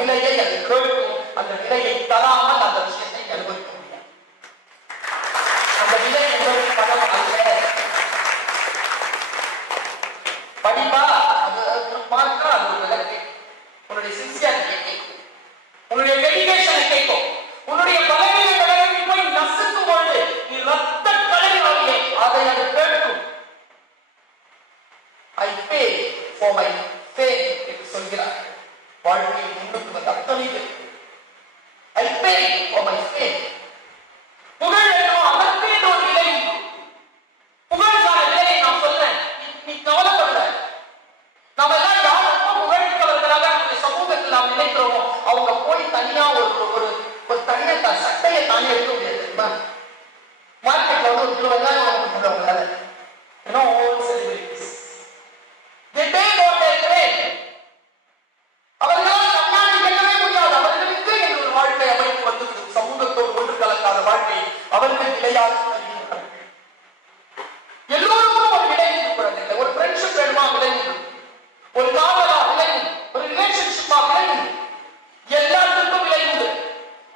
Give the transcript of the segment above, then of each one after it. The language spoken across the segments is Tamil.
நிலையை அது கேட்கும். அந்த நிலையை தராமல் அந்த விஷயத்தை அனுபவிக்க முடியாது. அந்த நிலை என்பது படம் அல்ல. படிப்பா அது பார்க்க அது ஒரு விளக்கு. உன்னுடைய சின்சியாரிட்டியை கேட்கும், உன்னுடைய டெடிகேஷனை கேட்கும், உன்னுடைய பலவீனங்களை போய் நசுக்கும் பொழுது நீ ரத்த கடல் வழியே அதை அது கேட்கும். I pay for my faith என்று சொல்கிறார். வாழ்க்கையில் முன்னுக்கு வந்த அத்தனை I pay for my faith. புகழ் என்னும் அதற்கு ஒரு நிலை உண்டு. புகழ்கான நிலையை நான் சொல்றேன், நீ கவலைப்படல. நம்ம எல்லாம் யாருக்கும் புகழ்கிறவர்களாக நம்முடைய சமூகத்தில் நாம் நினைக்கிறோமோ அவங்க போய் தனியா ஒரு தனியா சட்டையை தானே எடுக்க முடியாது. தெரியுமா? மார்க்கெட்ல ஒரு கிலோ வெங்காயம் கொடுக்குறவங்களால ஏன்னா all celebrities they pay for their trade. அவர்களால் கண்ணாடி கட்டவே முடியாது. அவர்களுக்கு என்று ஒரு வாழ்க்கை அமைப்பு வந்து சமூகத்தோடு ஒன்று கலக்காத வாழ்க்கை அவர்கள் நிலையாக எல்லோருக்கும் ஒரு விலை உண்டு. ஒரு ஃப்ரெண்ட்ஷிப் வேணுமா விலை உண்டு, ஒரு காதலா விலை உண்டு, ஒரு ரிலேஷன்ஷிப்பா விலை உண்டு, எல்லாத்துக்கும் விலை உண்டு.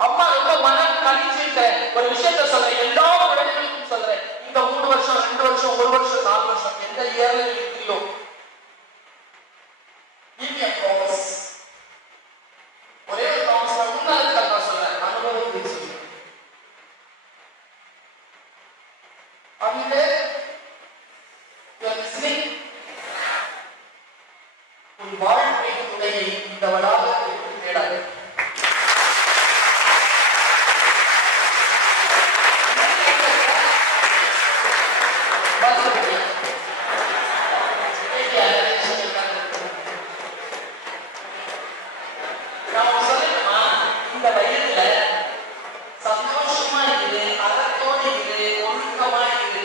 அம்மா ரொம்ப மனம் கணிச்சிருக்க ஒரு விஷயத்த சொல்றேன், எல்லா குழந்தைகளுக்கும் சொல்றேன். இந்த 3 வருஷம் 2 வருஷம் 1 வருஷம் 4 வருஷம் எந்த இயர்ல இருக்கிறீங்களோ ஒரே ஒரு ப்ராமிஸ் முன்னாள் நான் சொல்றேன், அனுபவம் சொல்றேன். அந்த உன் வாழ்க்கை துணையை இந்த வளாகத்திற்கு தேடாது. இந்த வயதுல சந்தோஷமா இருக்குது, அறத்தோடு இருக்குது, ஒழுக்கமா இருக்குது.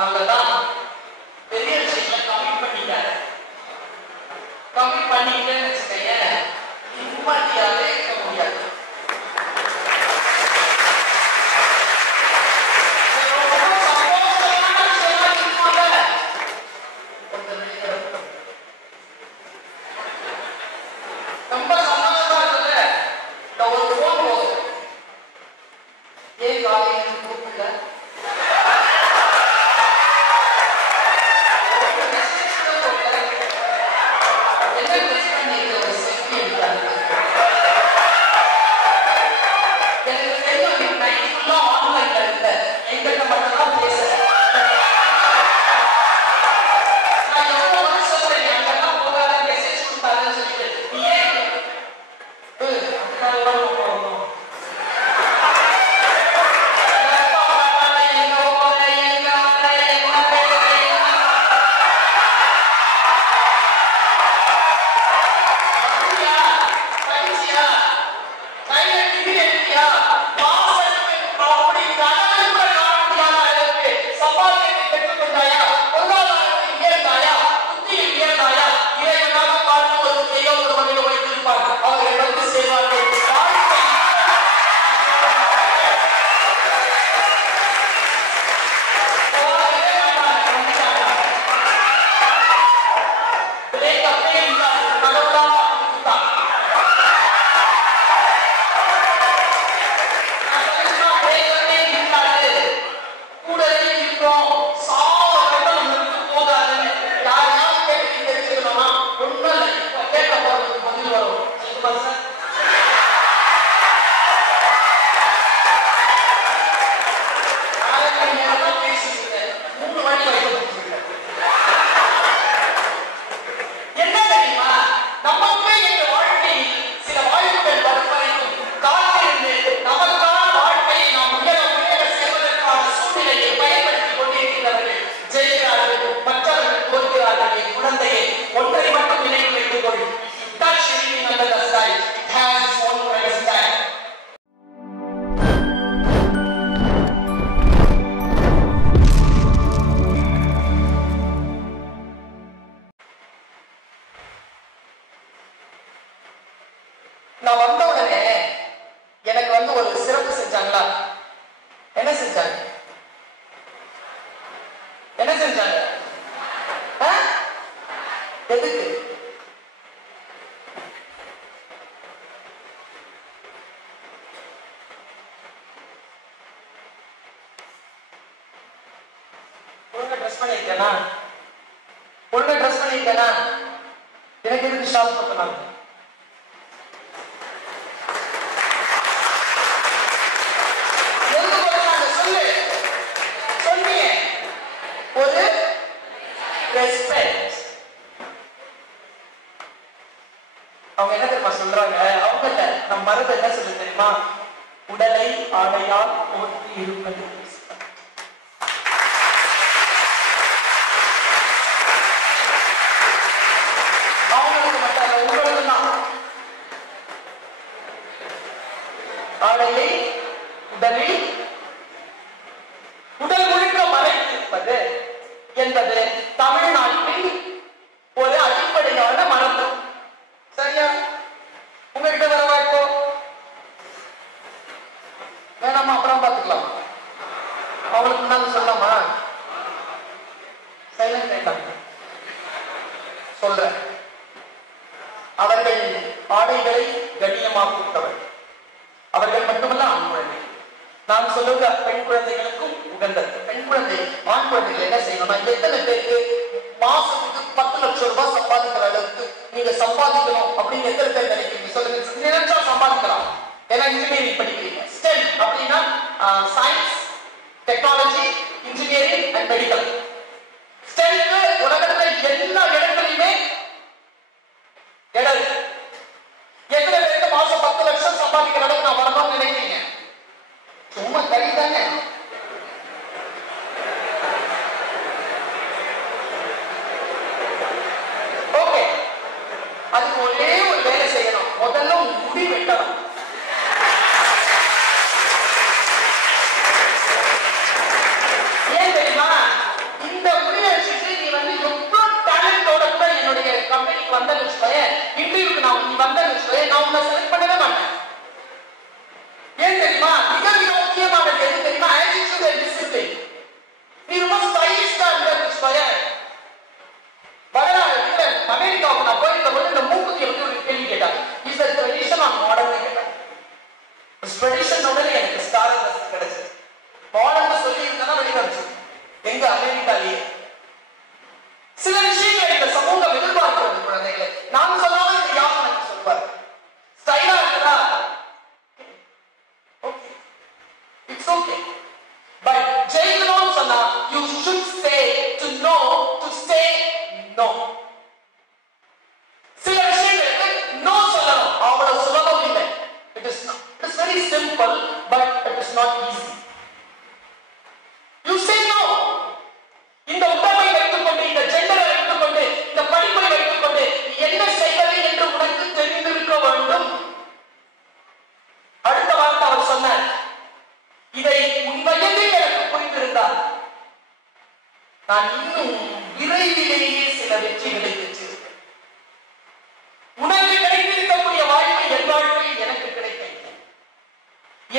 அவங்கதான் பெரிய விஷயங்களை கமிட் பண்ணிட்டாங்க. கமிட் பண்ணிட்டேன்னு வச்சுக்கீங்க, நிம்மதியாவே இருக்க முடியாது. ரொம்ப சந்தோஷமா இருக்குல்ல, இந்த ஒரு போன் போதும். ஏன் காலையில் கூப்பிடல, ட்ரெஸ் பண்ணிருக்கேனா? ஒழுங்கா ட்ரெஸ் பண்ணிருக்கேனா? எனக்கு எதுக்கு ஷால் போட்டுனாங்க? சொல்லு சொன்னீங்க ஒரு ரெஸ்பெக்ட். அவங்க என்ன தெரியுமா சொல்றாங்க? அவங்க நம்ம மரபு என்ன சொல்லு தெரியுமா? உடலை ஆடையால் போற்றி இருப்பது. அவங்களுக்கு மட்டும் அல்ல, உங்களுக்கு தான். ஆடையை உடலில் உடல் முழுக்க மறைத்திருப்பது என்பது தமிழ்நாட்டில் ஒரு அடிப்படையான மரபு. சரியா? உங்ககிட்ட வரவா இப்போ? வேணாமா? அப்புறம் பார்த்துக்கலாம். அவங்களுக்கு முன்னாடி சொல்லலாமா? சைலண்ட் ஆயிட்டாங்க. சொல்றேன். அவர்கள் ஆடைகளை கண்ணியமாக்குத்தவர். அவர்கள் மட்டுமல்ல, ஆண் குழந்தை. நான் சொல்லுங்க, பெண் குழந்தைகளுக்கும் உகந்தது. பெண் குழந்தை, ஆண் குழந்தைகள் என்ன செய்யணும்னா, எத்தனை பேருக்கு மாசத்துக்கு 10 லட்சம் ரூபாய் சம்பாதிக்கிற அளவுக்கு நீங்க சம்பாதிக்கணும் அப்படின்னு எத்தனை பேர் நினைக்கிறீங்க? சொல்லுங்க. நினைச்சா சம்பாதிக்கலாம். ஏன்னா இன்ஜினியரிங் படிக்கிறீங்க. ஸ்டெம் அப்படின்னா science, technology, engineering and medical. ஸ்டெம்க்கு உலகத்துல எல்லா இடத்துலையுமே இடம் இருக்கு. எத்தனை பேருக்கு மாசம் 10 லட்சம் சம்பாதிக்கிற அளவுக்கு நான் வரணும்னு நினைக்கிறீங்க? சும்மா கடி தானே. ஓகே, அதுக்கு ஒரே ஒரு வேலை செய்யணும். முதல்ல முடி வெட்டணும். ஏன் தெரியுமா? இந்த முடிவை வச்சுட்டு நீ வந்து எவ்வளவு டேலண்டோட கூட என்னுடைய கம்பெனிக்கு வந்தேன்னு வச்சுக்கோயே, இன்டர்வியூக்கு நீ வந்தேன்னு வச்சுக்கோயே, நான் உன்னை செலக்ட் பண்ணவே மாட்டேன். ஏன் தெரியுமா? மிக மிக முக்கியமானது எது தெரியுமா? Attitude and discipline. நீ ரொம்ப ஸ்டைலிஷ்டா இருந்தேன்னு வச்சுக்கோயே, அமெரிக்காவுக்கு நான் போயிருந்த போது இந்த மூக்குத்தி வந்து ஒரு கேள்வி கேட்டாங்க. Is a tradition or modern கேட்டாங்க. ட்ரெடிஷன் உடனே எனக்கு ஸ்டார் கிடைச்சது. மாடர்ன் சொல்லி இருந்தா வெளியே வந்துச்சு. எங்க அமெரிக்காலேயே சில விஷயங்களை இந்த சமூகம் எதிர்பார்க்கிறது. குழந்தைகளை நான் சொல்லாம இந்த யாரும் எனக்கு சொல்வார். ஸ்டைலா இருக்குதா? Okay, it's okay. பட் ஜெயிக்கணும்னு சொன்னா you should say to no to say no. சில விஷயங்களுக்கு நோ சொல்லணும். அவ்வளவு சுலபம் இல்லை. It is very simple, but it is not easy. You say no. இந்த உடலை வைத்துக்கொண்டு, இந்த ஜெண்டரை வைத்துக்கொண்டு, இந்த படிப்பை வைத்துக்கொண்டு என்ன செய்வது என்று உனக்கு தெரிந்திருக்க வேண்டும். அடுத்த வார்த்தை அவர் சொன்னார், இதை உன் வயதில் எனக்கு புரிந்திருந்தால் நான் இன்னும் விரைவிலேயே சில வெற்றிகளை பெற்றிருக்கேன். உனக்கு கிடைத்திருக்கக்கூடிய வாழ்க்கை என் வாழ்க்கையில் எனக்கு கிடைக்கும்.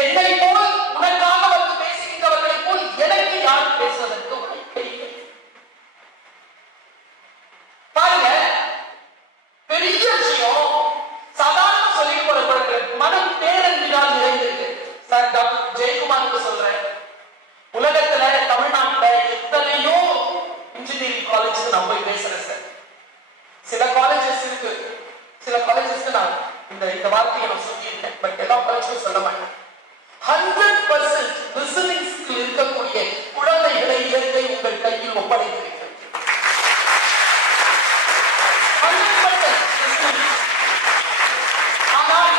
என்னை போல் உனக்காக வந்து பேசுகின்றவர்களை போல் எனக்கு யாரும் பேசுவதற்கு வாய்ப்பு இல்லை. பாருங்க, பெரிய விஷயம். சாதாரண சொல்லிட்டு போற குழந்தைகளுக்கு மனம் பேரன்பினால் நிறைந்திருக்கு. சார் டாக்டர் ஜெயக்குமாருக்கு சொல்றேன், உலகத்துல தமிழ்நாட்டுல எத்தனையோ இன்ஜினியரிங் காலேஜுக்கு நான் போய் பேசுறேன் சார். சில காலேஜஸ் இருக்கு, சில காலேஜஸ்க்கு நான் இந்த வார்த்தையை நான் சொல்லியிருக்கேன், பட் எல்லா காலேஜும் சொல்ல மாட்டேன். 100% லிசனிங் ஸ்கில் இருக்கக்கூடிய குழந்தைகளை இயற்கை உங்கள் கையில் ஒப்படைத்திருக்கிறது. 100% லிசனிங். ஆனால்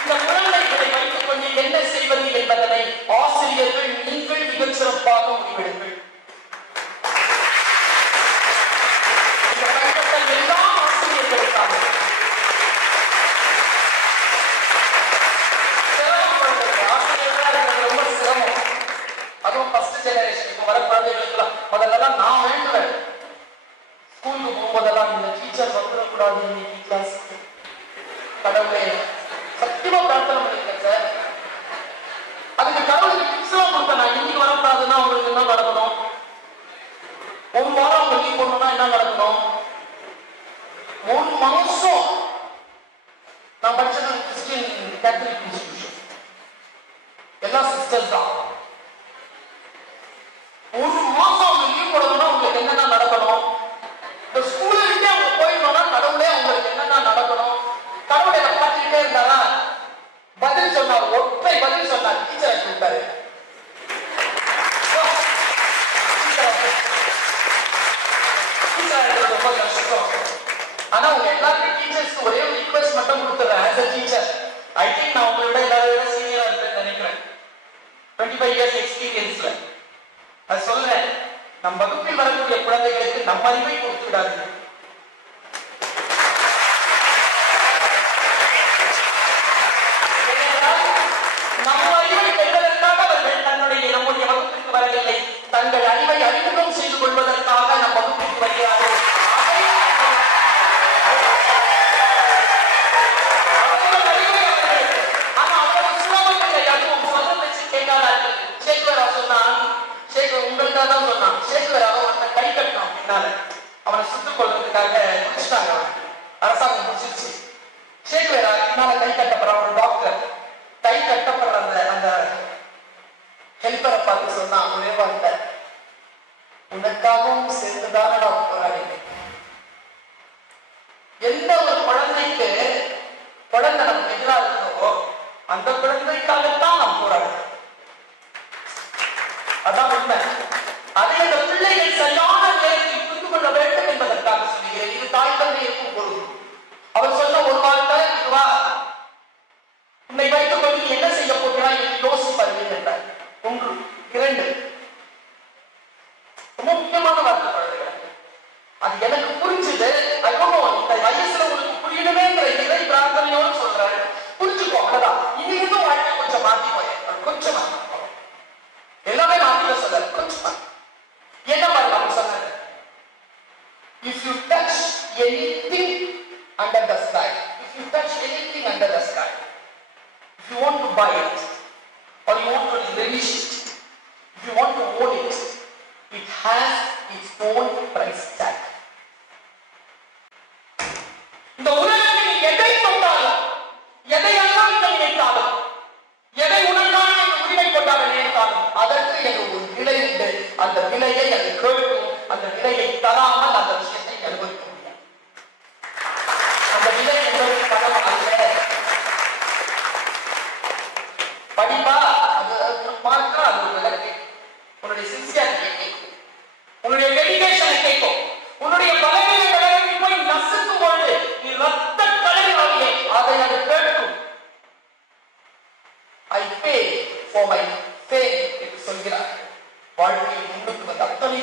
இந்த குழந்தைகளை வைத்துக் கொண்டு என்ன செய்வது என்பதனை ஆசிரியர்கள் நீங்கள் மிகச் சிறப்பாக முடிவெடுங்கள். இந்த கட்டத்தில் எல்லா ஆசிரியர்களுக்காக ரொம்ப சிரமம். அதுவும் ஃபர்ஸ்ட் ஜெனரேஷனுக்கு வர குழந்தைகளுக்கு முதல்லலாம் நான் வேண்டுவேன். ஸ்கூலுக்கு போகும்போதெல்லாம் இந்த டீச்சர் வந்துடக்கூடாது இன்னைக்கு கிளாஸ். கடவுளே, சத்தியமா பிரார்த்தனை பண்ணிருக்கேன் சார். அதுக்கு கடவுளுக்கு டிப்ஸ் எல்லாம் கொடுத்தேன். நான் இன்னைக்கு வரக்கூடாதுன்னா உங்களுக்கு என்ன நடக்கணும்? ஒரு வாரம் அவங்க லீவ் பண்ணணும்னா என்ன நடக்கணும்? 3 மாசம் நான் படிச்சது கிறிஸ்டியன் கேத்தலிக் இன்ஸ்டிடியூஷன், எல்லாம் சிஸ்டர்ஸ் தான். 1 மாசம் அவங்க லீவ் போட அவங்களுக்கு என்னென்ன நடக்கணும், இந்த ஸ்கூலை விட்டு அவங்க போயிடணும்னா கடவுளே அவங்களுக்கு என்னென்ன நடக்கணும். கடவுளை பார்த்துக்கிட்டே இருந்தாரா, பதில் சொன்னார், ஒற்றை பதில் சொன்னார், டீச்சர் கூப்பிட்டாரு. ரொம்ப கஷ்டம். ஆனா உங்க எல்லாருக்கும் டீச்சர்ஸ்க்கு ஒரே ஒரு ரிக்வெஸ்ட் மட்டும் கொடுத்துறேன். As a teacher I think நான் உங்களோட எல்லாரும் சீனியரா இருப்பேன்னு நினைக்கிறேன். 25 years எக்ஸ்பீரியன்ஸ்ல அது சொல்றேன். நம் வகுப்பில் வரக்கூடிய குழந்தைகளுக்கு நம்ம அறிவை கொடுத்து விடாதீங்க. நம்ம அறிவை பெறுவதற்காக அவர்கள் நம்முடைய வகுப்பிற்கு வரவில்லை, தங்கள் அறிவை அறிமுகம் செய்து கொள்வதற்காக நம் வகுப்பிற்கு வருகிறார்கள். அவனை சுட்டுக் கொள்வதற்காக முடிச்சிட்டாங்க. அரசாங்கம் முடிச்சிருச்சு. ஷேக்வேரா பின்னால கை கட்டப்படுற ஒரு டாக்டர் கை கட்டப்படுற அந்த ஹெல்ப்பரை பார்த்து சொன்னா, ஒரே வார்த்தை, உனக்காகவும் சேர்ந்துதான நான் போராடினேன். எந்த ஒரு குழந்தைக்கு குழந்தை நமக்கு எதிராக இருக்கோ அந்த குழந்தைக்காகத்தான் நாம் போராடுறோம். அதான் உண்மை. அதை அந்த பிள்ளைகள் சரியான நேரத்தில் புரிந்து கொள்ள வேண்டும் என்பதற்காக சொல்லுகிறேன். இது தாய் தந்தையருக்கும் பொருள். அவர் சொன்ன ஒரு வார்த்தை, இதுவா உன்னை வைத்துக் கொண்டு என்ன செய்ய போகிறாய் என்று யோசிப்பார்கள் என்றார். 1, 2 ரொம்ப முக்கியமான வார்த்தை குழந்தைகள். அது எனக்கு புரிஞ்சுது. இந்த வயசுல உங்களுக்கு புரியணுமேங்கிற இறை பிரார்த்தனையோடு சொல்றாரு. புரிஞ்சுக்கோ, அவ்வளவுதான். இனிமே வாழ்க்கை கொஞ்சம் மாற்றி போய் கொஞ்சம் எல்லாமே மாற்றிக்க சொல்ல கொஞ்சம் என்ன மாதிரி நம்ம சொன்னது, if you touch anything under the sky, if you touch anything under the sky, if you want to buy it or you want to relish it, if you want to own it, it has its own price tag. இந்த உலகத்தில் நீ எதை தொட்டாலும், எதை அனுபவிக்க நினைத்தாலும், எதை உணர்ந்தாலும் உரிமை கொண்டாட நினைத்தாலும் அதற்கு எனக்கு ஒரு விலை உண்டு. அந்த விலையை அது கேட்கும். அந்த விலையை தராமல் அந்த விஷயத்தை அனுபவிக்க முடியாது. அந்த விலை என்பது பணம் அல்ல. படிப்பா அது மார்க்கா, அது ஒரு விலை கேட்கும். உன்னுடைய சின்சியாரிட்டியை கேட்கும், உன்னுடைய டெடிகேஷனை கேட்கும். உன்னுடைய பலவீனங்களை போய் நசுக்கும் பொழுது நீ ரத்த கலைவாகியே அதை அது கேட்கும். I pay for my faith என்று சொல்கிறார். வாழ்க்கையில் முன்னுக்கு வந்த அத்தனை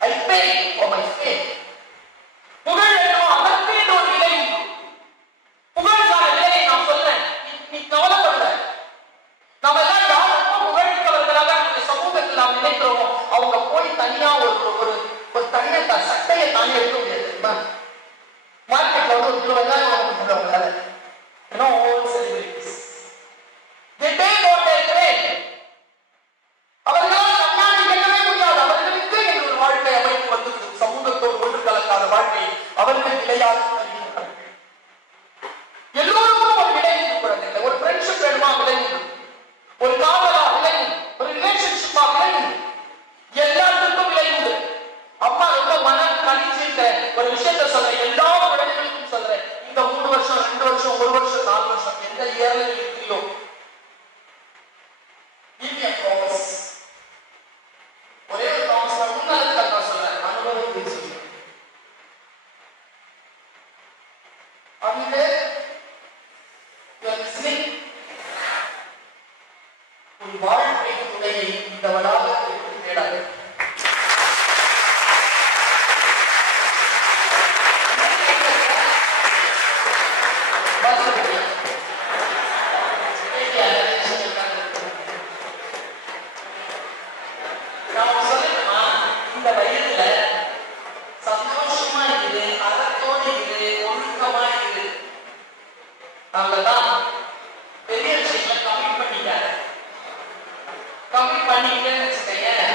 I pay for my faith. புகழ் என்னும் அதற்கு ஒரு விலை உண்டு. புகழுக்கான விலையை நான் சொல்றேன், நீ கவலைப்படல. நம்ம எல்லாம் யார் ரொம்ப புகழ்மிக்கவர்களாக நம்முடைய சமூகத்தில் நாம் நினைக்கிறோமோ அவங்க போய் தனியா ஒரு தனியா சட்டையை தானே எடுக்க முடியாது. மார்க்கெட்ல ஒரு கிலோ வெங்காயம் வாங்க முடியவங்களால அவர்களால் கண்ணாடி கட்டவே முடியாது. அவர்களுக்கு என்ற ஒரு வாழ்க்கை அமைப்பு வந்து சமூகத்தோடு ஒன்று கலக்காத வாழ்க்கை அவர்கள் நிலையாக எல்லோருக்கும் ஒரு விலை உண்டு. ஒரு ஃப்ரெண்ட்ஷிப் வேணுமா விலை உண்டு, ஒரு காதலா விலை உண்டு, ஒரு ரிலேஷன்ஷிப்பா விலை உண்டு, எல்லாத்துக்கும் விலை உண்டு. அம்மா ரொம்ப மனம் கணிச்சிருக்க ஒரு விஷயத்த சொல்றேன், எல்லா குழந்தைகளுக்கும் சொல்றேன். இந்த 3 வருஷம் 2 வருஷம் 1 வருஷம் 4 வருஷம் எந்த இயர்ல இருக்கிறியோ ஒரே ஒரு ப்ராமிஸ் முன்னால நான் சொல்றேன், அனுபவம் பேசுறேன். அந்த ஒரு வாழ்க்கை துணையை இந்த வளாகத்திற்கு தேடாது. பெரிய விஷயங்களை கமிட் பண்ணிட்டாரு. கமிட் பண்ணிக்கிட்டேன்னு வச்சுக்கேன்,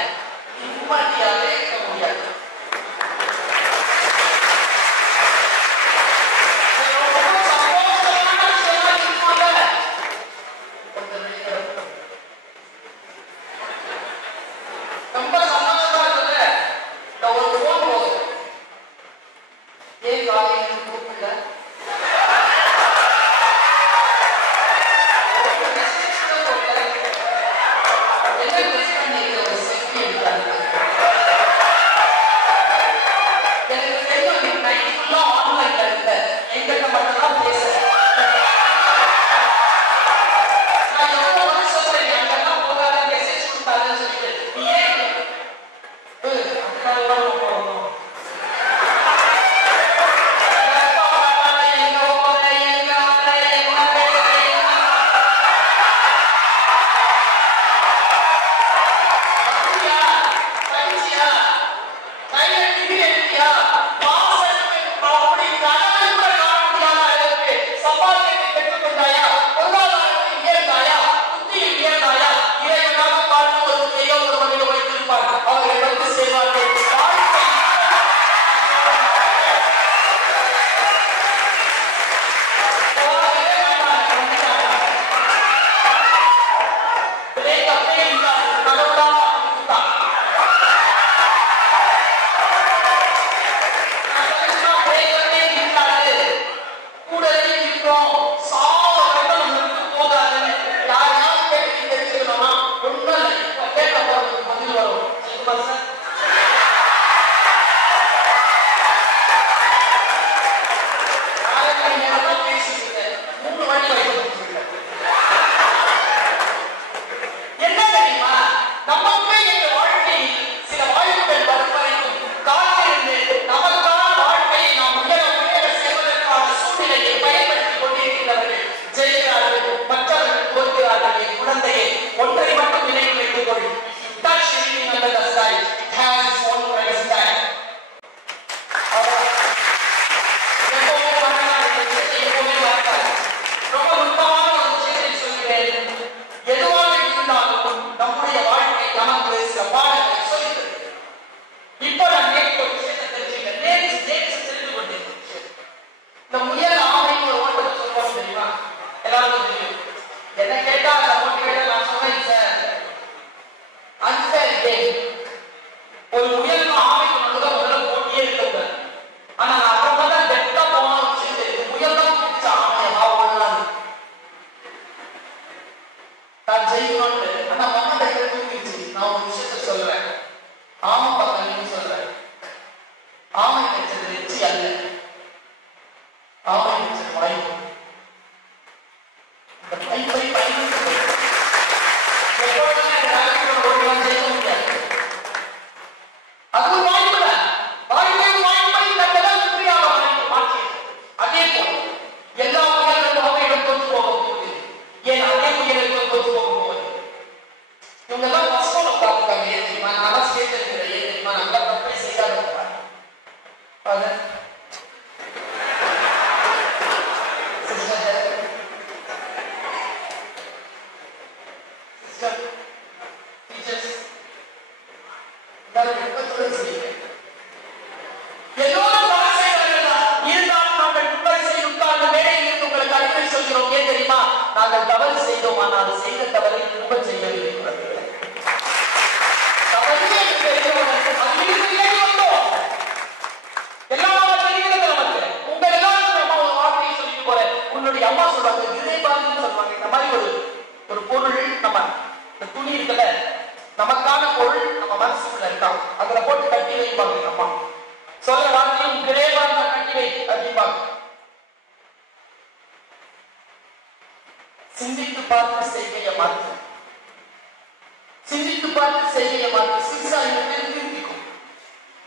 நாங்கள் தவறு செய்தோம், ஆனால் செய்த தவறை திரும்ப செய்யவில்லை. உங்க எல்லாருக்கும் நம்ம ஒரு வார்த்தையை சொல்லிட்டு போறேன். உன்னுடைய அம்மா சொல்றாங்க இதேபான்னு சொல்லுவாங்க. இந்த மாதிரி ஒரு பொருள், நம்ம இந்த துணி இருக்குல்ல, நமக்கான பொருள் நம்ம மனசுக்குள்ள இருக்காங்க, அதுல போட்டு கட்டி வைப்பாங்க. அம்மா சொல்ற வார்த்தையும் இதேபான்னு கட்டி வை அப்படிப்பாங்க. சிந்தித்து பார்த்து செய்கையை மாற்று, சிந்தித்து பார்த்து செய்கையை மாற்று. சிறுசா இருப்பை திருத்திக்கும்,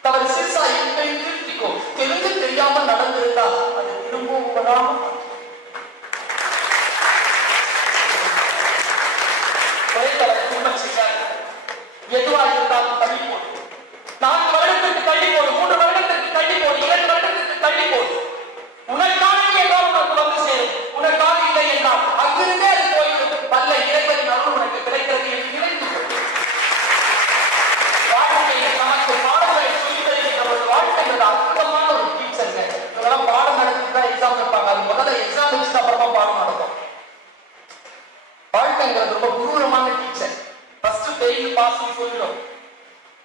தவறு சிறுசா இருப்பை திருத்திக்கும். தெரிந்து தெரியாமல் நடந்திருந்தா அது திரும்பவும் வராமல் எதுவா இருந்தாலும் தள்ளி போடு. 4 வருடத்துக்கு தள்ளி போடு, 3 வருடத்துக்கு தள்ளி போடு, 2 வருடத்துக்கு தள்ளி போடு. உனக்கான என்றால் உனக்கு வந்து சேரும், உனக்கான இல்லை என்றால் அங்கிருந்தே அது போய்விடும். வல்ல இறைவனின் அருள் உனக்கு கிடைக்கிறது என்று நினைத்து வாழ்க்கையில் நமக்கு பாடங்களை சொல்லி தருகின்ற ஒரு வாழ்க்கையில் அற்புதமான ஒரு டீச்சருங்க. இதெல்லாம் பாடம் நடத்தி தான் எக்ஸாம் வைப்பாங்க. அது முதல்ல எக்ஸாம் வச்சுட்டு அப்புறமா பாடம் நடக்கும். வாழ்க்கைங்கிறது ரொம்ப குரூரமான டீச்சர். ஃபர்ஸ்ட் ஃபெயில் பாஸ் சொல்லிடும்,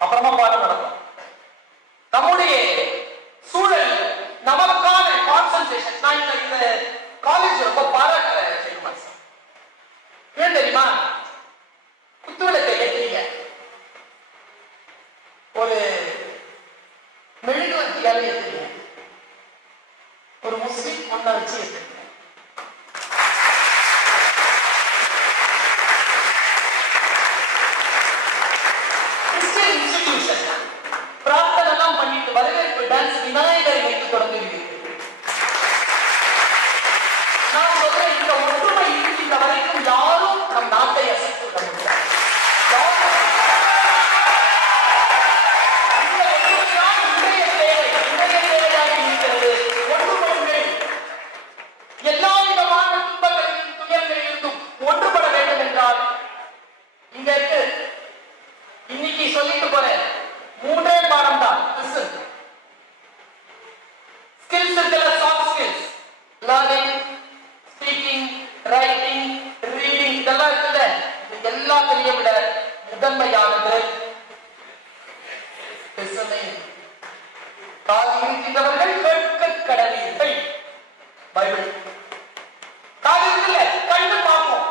அப்புறமா பாடம் நடக்கும். நம்முடைய சூழல் நமக்கான கான்சென்ட்ரேஷன். நான் இந்த காலேஜ் ரொம்ப பாராட்டுறேன். ஏன் தெரியுமா? குத்துவிளக்கை ஏற்றீங்க, ஒரு மெழுகுவர்த்தியால ஏற்றீங்க, ஒரு முஸ்லிம் பொண்ணை வச்சு ஏற்றீங்க. கிறிஸ்டியன் இன்ஸ்டிடியூஷன் பிரார்த்தனை எல்லாம் பண்ணிட்டு வரவேற்பு டான்ஸ் விநாயகரை வைத்து தொடங்குகிறது. நான் சொல்றேன், இந்த ஒற்றுமை இருக்கின்ற வரைக்கும் யாரும் நம் நாட்டை அசைத்து விட முடியாது. இந்த ஒற்றுமைதான் இன்றைய தேவையாக இருக்கிறது. ஒன்றுபடுங்கள். எல்லா விதமான துன்பங்களிலும் துயரங்களிலிருந்தும் ஒன்றுபட வேண்டும் என்றால் இங்க இருக்கு. இன்னைக்கு சொல்லிட்டு போறேன், 3 பாடம் தான். ஸ்கில்ஸ் இருக்குல்ல, soft skills, learning, speaking, writing, reading, இதெல்லாம் இருக்குல்ல, இது எல்லாத்தையும் விட முதன்மையானது listening. காது இருக்கின்றவர்கள் கேட்க கடவீர்கள். பைபிள். காது இருக்குல்ல, கண்ணு பார்ப்போம்.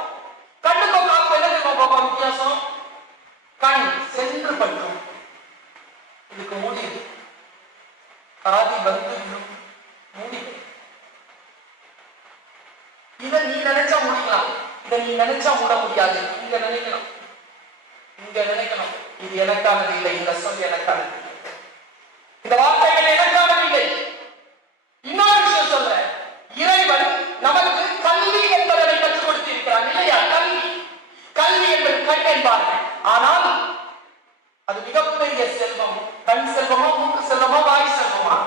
கண்ணுக்கும் காதுக்கும் என்ன தெரியுமா வித்தியாசம்? கண் சென்று பற்றும், இதுக்கு மூடி, காதி வந்து மூடி. இதை நீ நினைச்சா முடிக்கலாம், இதை நீ நினைச்சா மூட முடியாது. இங்க நினைக்கணும், இங்க நினைக்கணும், இது எனக்கானது இல்லை, இந்த சொல் எனக்கானது, இந்த வார்த்தைகள் எனக்கானது இல்லை. இன்னொரு விஷயம் சொல்றேன், இறைவன் நமக்கு கல்வி என்பதை கற்றுக் கொடுத்திருக்கிறான் இல்லையா? கல்வி என்பது கண் என்பார்கள். ஆனால் அது மிகப்பெரிய செல்வம். கண் செல்வமா, மூக்கு செல்வமா, வாய் செல்வமா?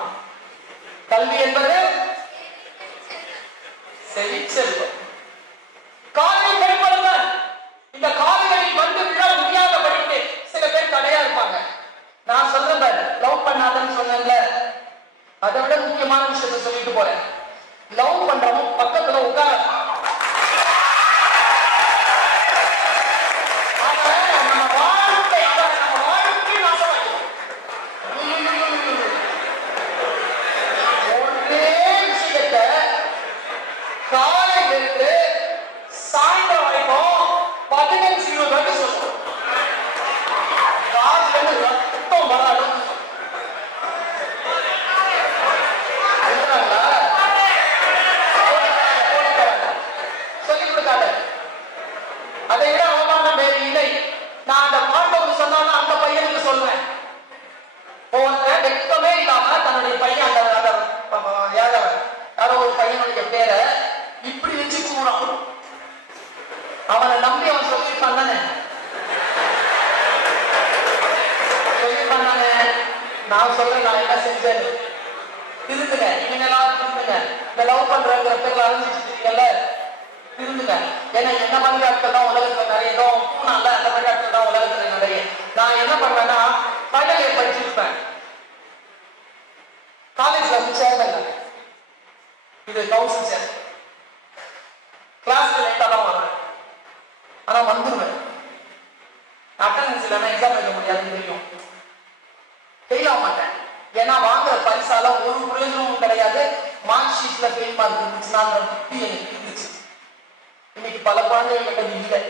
கல்வி என்பது செல்வம். காலை கண்படுங்கள். இந்த காதுகளில் வந்து விழ முடியாதபடிக்கு சில பேர் தடையா இருப்பாங்க. நான் சொல்றேன், லவ் பண்ணாதன்னு சொன்னேன்ல, அதை விட முக்கியமான விஷயத்தை சொல்லிட்டு போறேன். லவ் பண்றவங்க பக்கத்துல உட்கார, நம்ம வாழ்க்கை நாசமாயிடும். ஒரே விஷயத்தை காலையிலிருந்து சாயந்தரம் வரைக்கும் 15-20 வாட்டி சொல்லுவோம். காலையில ரத்தம் வர அளவுக்கு சொல்லி கொடுக்காத. அதை விட அவமானம் வேறு இல்லை. நான் அந்த பாட்டை சொன்னாலும் அந்த பையனுக்கு சொல்லுவேன். ஒவ்வொருத்தர் வெட்கமே இல்லாம தன்னுடைய பையன் யாரோ ஒரு பையனுடைய பேரை இப்படி வச்சு கூறான். அவனை நம்பி அவன் சொல்லியிருப்பான், நான் சொல்றேன், நான் என்ன செஞ்சேன் திருந்துங்க. இவங்க எல்லாரும் திருந்துங்க. இந்த லவ் பண்றங்கிற பேர்ல அழிஞ்சிட்டு இருக்கீங்கல்ல, திருந்துங்க. ஏன்னா என்ன மாதிரி ஆட்கள் தான் உலகத்துல நிறைய நல்லா யோசிச்சேன். கிளாஸ்ல லேட்டா தான் வருவேன், ஆனா வந்துருவேன். அட்டெண்டன்ஸ் இல்லைன்னா எக்ஸாம் எழுத முடியாதுன்னு தெரியும். ஃபெயில் ஆக மாட்டேன். ஏன்னா வாங்குற பரிசால ஒரு பிரயோஜனமும் கிடையாது. மார்க் ஷீட்ல ஃபெயில் மார்க் இருந்துச்சுன்னா புத்தி எனக்கு இருந்துச்சு. இன்னைக்கு பல குழந்தைகள் இல்லை.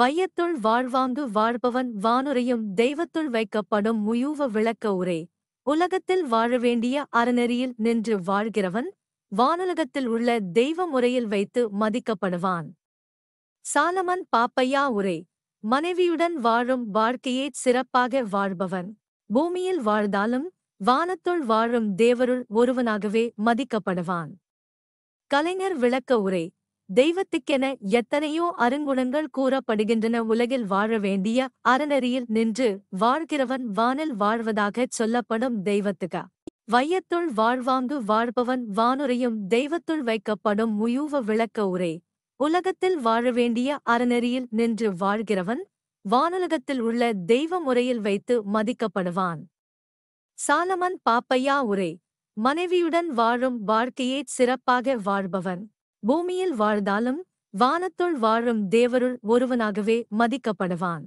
வையத்துள் வாழ்வாங்கு வாழ்பவன் வானுரையும் தெய்வத்துள் வைக்கப்படும் முயூவ விளக்க உரை. உலகத்தில் வாழ வேண்டிய அறநெறியில் நின்று வாழ்கிறவன் வானுலகத்தில் உள்ள தெய்வ முறையில் வைத்து மதிக்கப்படுவான். சாலமன் பாப்பையா உரை. மனைவியுடன் வாழும் வாழ்க்கையே சிறப்பாக வாழ்பவன் பூமியில் வாழ்ந்தாலும் வானத்துள் வாழும் தேவருள் ஒருவனாகவே மதிக்கப்படுவான். கலைஞர் விளக்க உரை. தெய்வத்துக்கென எத்தனையோ அருங்குணங்கள் கூறப்படுகின்றன. உலகில் வாழ வேண்டிய அறநெறியில் நின்று வாழ்கிறவன் வானில் வாழ்வதாகச் சொல்லப்படும் தெய்வத்துக்க. வையத்துள் வாழ்வாங்கு வாழ்பவன் வானுரையும் தெய்வத்துள் வைக்கப்படும் முயூவ விளக்க உரை. உலகத்தில் வாழ வேண்டிய அறநெறியில் நின்று வாழ்கிறவன் வானுலகத்தில் உள்ள தெய்வ முறையில் வைத்து மதிக்கப்படுவான். சாலமன் பாப்பையா உரை. மனைவியுடன் வாழும் வாழ்க்கையே சிறப்பாக வாழ்பவன் பூமியில் வாழ்ந்தாலும் வானத்துள் வாழும் தேவருள் ஒருவனாகவே மதிக்கப்படுவான்.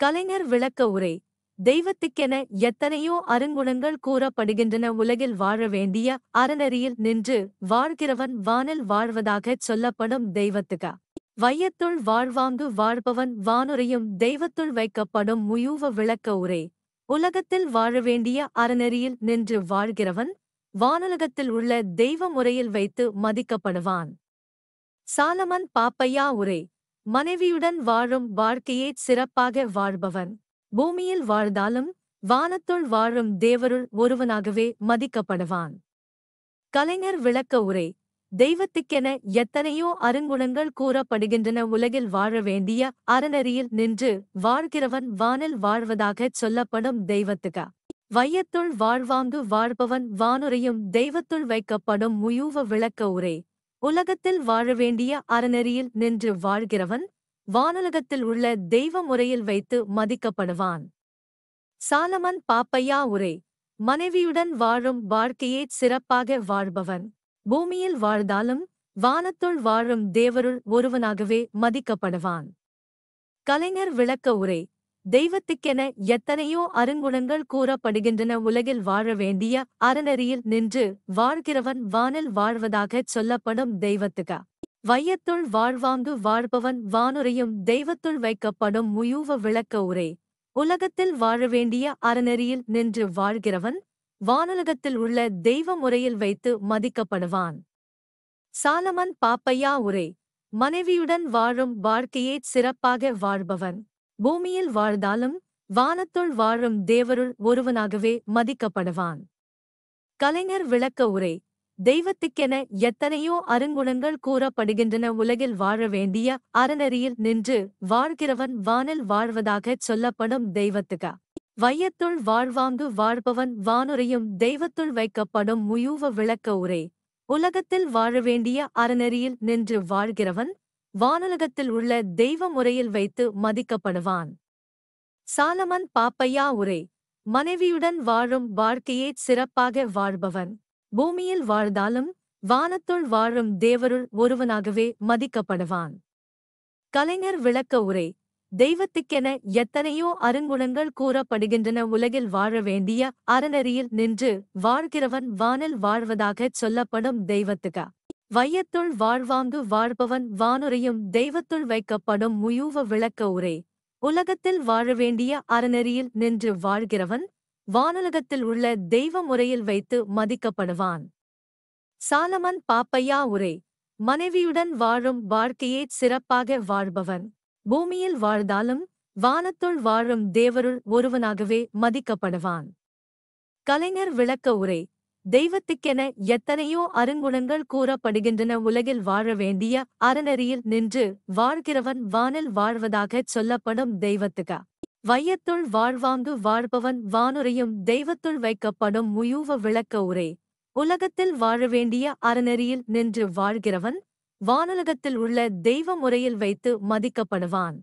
கலைஞர் விளக்க உரை. தெய்வத்துக்கென எத்தனையோ அருங்குணங்கள் கூறப்படுகின்றன. உலகில் வாழ வேண்டிய அறநெறியில் நின்று வாழ்கிறவன் வானில் வாழ்வதாகச் சொல்லப்படும் தெய்வத்துக்க. வையத்துள் வாழ்வாங்கு வாழ்பவன் வானுரையும் தெய்வத்துள் வைக்கப்படும் முயூவ விளக்க உரை. உலகத்தில் வாழ வேண்டிய அறநெறியில் நின்று வாழ்கிறவன் வானுலகத்தில் உள்ள தெய்வ முறையில் வைத்து மதிக்கப்படுவான். சாலமன் பாப்பையா உரை. மனைவியுடன் வாழும் வாழ்க்கையே சிறப்பாக வாழ்பவன் பூமியில் வாழ்ந்தாலும் வானத்துள் வாழும் தேவருள் ஒருவனாகவே மதிக்கப்படுவான். கலைஞர் விளக்க உரை. தெய்வத்துக்கென எத்தனையோ அருங்குணங்கள் கூறப்படுகின்றன. உலகில் வாழ வேண்டிய அறநெறியில் நின்று வாழ்கிறவன் வானில் வாழ்வதாகச் சொல்லப்படும் தெய்வத்துக்க. வையத்துள் வாழ்வாங்கு வாழ்பவன் வானுரையும் தெய்வத்துள் வைக்கப்படும் முயூவ விளக்க உரை. உலகத்தில் வாழ வேண்டிய அறநெறியில் நின்று வாழ்கிறவன் வானுலகத்தில் உள்ள தெய்வ முறையில் வைத்து மதிக்கப்படுவான். சாலமன் பாப்பையா உரை. மனைவியுடன் வாழும் வாழ்க்கையே சிறப்பாக வாழ்பவன் பூமியில் வாழ்ந்தாலும் வானத்துள் வாழும் தேவருள் ஒருவனாகவே மதிக்கப்படுவான். கலைஞர் விளக்க உரை. தெய்வத்துக்கென எத்தனையோ அருங்குணங்கள் கூறப்படுகின்றன. உலகில் வாழ வேண்டிய அறநெறியில் நின்று வாழ்கிறவன் வானில் வாழ்வதாகச் சொல்லப்படும் தெய்வத்துக்க. வையத்துள் வாழ்வாங்கு வாழ்பவன் வானுரையும் தெய்வத்துள் வைக்கப்படும் முயூவ விளக்க உரை. உலகத்தில் வாழ வேண்டிய அறநெறியில் நின்று வாழ்கிறவன் வானுலகத்தில் உள்ள தெய்வ முறையில் வைத்து மதிக்கப்படுவான். சாலமன் பாப்பையா உரை. மனைவியுடன் வாழும் வாழ்க்கையே சிறப்பாக வாழ்பவன் பூமியில் வாழ்ந்தாலும் வானத்துள் வாழும் தேவருள் ஒருவனாகவே மதிக்கப்படுவான். கலைஞர் விளக்க உரை. தெய்வத்துக்கென எத்தனையோ அருங்குணங்கள் கூறப்படுகின்றன. உலகில் வாழ வேண்டிய அறநெறியில் நின்று வாழ்கிறவன் வானில் வாழ்வதாகச் சொல்லப்படும் தெய்வத்துக்க. வையத்துள் வாழ்வாங்கு வாழ்பவன் வானுரையும் தெய்வத்துள் வைக்கப்படும் முயூவ விளக்க உரை. உலகத்தில் வாழ வேண்டிய அறநெறியில் நின்று வாழ்கிறவன் வானுலகத்தில் உள்ள தெய்வ முறையில் வைத்து மதிக்கப்படுவான். சாலமன் பாப்பையா உரை. மனைவியுடன் வாழும் வாழ்க்கையே சிறப்பாக வாழ்பவன் பூமியில் வாழ்ந்தாலும் வானத்துள் வாழும் தேவருள் ஒருவனாகவே மதிக்கப்படுவான். கலைஞர் விளக்க உரை. தெய்வத்துக்கென எத்தனையோ அருங்குணங்கள் கூறப்படுகின்றன. உலகில் வாழ வேண்டிய அறநெறியில் நின்று வாழ்கிறவன் வானில் வாழ்வதாகச் சொல்லப்படும் தெய்வத்துக்க. வையத்துள் வாழ்வாங்கு வாழ்பவன் வானுரையும் தெய்வத்துள் வைக்கப்படும் முயூவ விளக்க உரை. உலகத்தில் வாழ வேண்டிய அறநெறியில் நின்று வாழ்கிறவன் வானுலகத்தில் உள்ள தெய்வ முறையில் வைத்து மதிக்கப்படுவான். சாலமன் பாப்பையா உரை. மனைவியுடன் வாழும் வாழ்க்கையே சிறப்பாக வாழ்பவன் பூமியில் வாழ்ந்தாலும் வானத்துள் வாழும் தேவருள் ஒருவனாகவே மதிக்கப்படுவான். கலைஞர் விளக்க உரை. தெய்வத்துக்கென எத்தனையோ அருங்குணங்கள் கூறப்படுகின்றன. உலகில் வாழ வேண்டிய அறநெறியில் நின்று வாழ்கிறவன் வானில் வாழ்வதாகச் சொல்லப்படும் தெய்வத்துக்க. வையத்துள் வாழ்வாங்கு வாழ்பவன் வானுரையும் தெய்வத்துள் வைக்கப்படும் முயூவ விளக்க உரை. உலகத்தில் வாழ வேண்டிய அறநெறியில் நின்று வாழ்கிறவன் வானுலகத்தில் உள்ள தெய்வ முறையில் வைத்து மதிக்கப்படுவான்.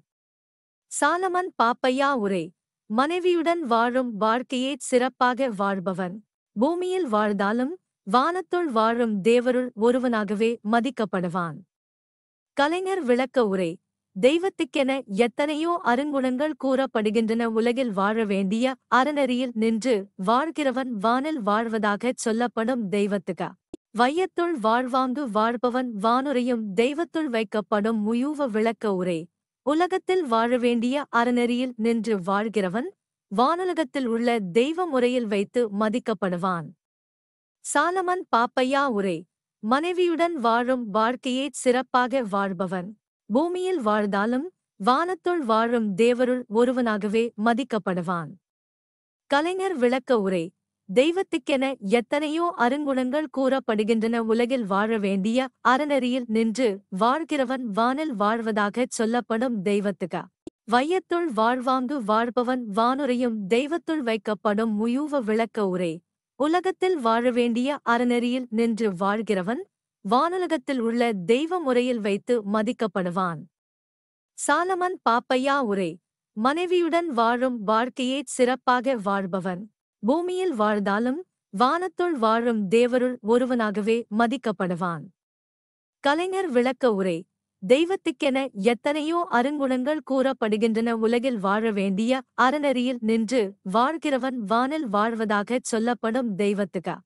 சாலமன் பாப்பையா உரை. மனைவியுடன் வாழும் வாழ்க்கையே சிறப்பாக வாழ்பவன் பூமியில் வாழ்ந்தாலும் வானத்துள் வாழும் தேவருள் ஒருவனாகவே மதிக்கப்படுவான். கலைஞர் விளக்க உரை. தெய்வத்துக்கென எத்தனையோ அருங்குணங்கள் கூறப்படுகின்றன. உலகில் வாழ வேண்டிய அறநெறியில் நின்று வாழ்கிறவன் வானில் வாழ்வதாகச் சொல்லப்படும் தெய்வத்துக. வையத்துள் வாழ்வாங்கு வாழ்பவன் வானுரையும் தெய்வத்துள் வைக்கப்படும் முயூவ விளக்க உரை. உலகத்தில் வாழ வேண்டிய அறநெறியில் நின்று வாழ்கிறவன் வானுலகத்தில் உள்ள தெய்வ முறையில் வைத்து மதிக்கப்படுவான். சாலமன் பாப்பையா உரை. மனைவியுடன் வாழும் வாழ்க்கையே சிறப்பாக வாழ்பவன் பூமியில் வாழ்ந்தாலும் வானத்துள் வாழும் தேவருள் ஒருவனாகவே மதிக்கப்படுவான். கலைஞர் விளக்க உரை. தெய்வத்துக்கென எத்தனையோ அருங்குணங்கள் கூறப்படுகின்றன. உலகில் வாழ வேண்டிய அறநெறியில் நின்று வாழ்கிறவன் வானில் வாழ்வதாகச் சொல்லப்படும் தெய்வத்துக. வையத்துள் வாழ்வாங்கு வாழ்பவன் வானுரையும் தெய்வத்துள் வைக்கப்படும் முயூவ விளக்க உரை. உலகத்தில் வாழ வேண்டிய அறநெறியில் நின்று வாழ்கிறவன் வானுலகத்தில் உள்ள தெய்வ முறையில் வைத்து மதிக்கப்படுவான். சாலமன் பாப்பையா உரை. மனைவியுடன் வாழும் வாழ்க்கையே சிறப்பாக வாழ்பவன் பூமியில் வாழ்ந்தாலும் வானத்துள் வாழும் தேவருள் ஒருவனாகவே மதிக்கப்படுவான். கலைஞர் விளக்க உரை. தெய்வத்துக்கென எத்தனையோ அருங்குணங்கள் கூறப்படுகின்றன. உலகில் வாழ வேண்டிய அறநெறியில் நின்று வாழ்கிறவன் வானில் வாழ்வதாகச் சொல்லப்படும் தெய்வத்துக.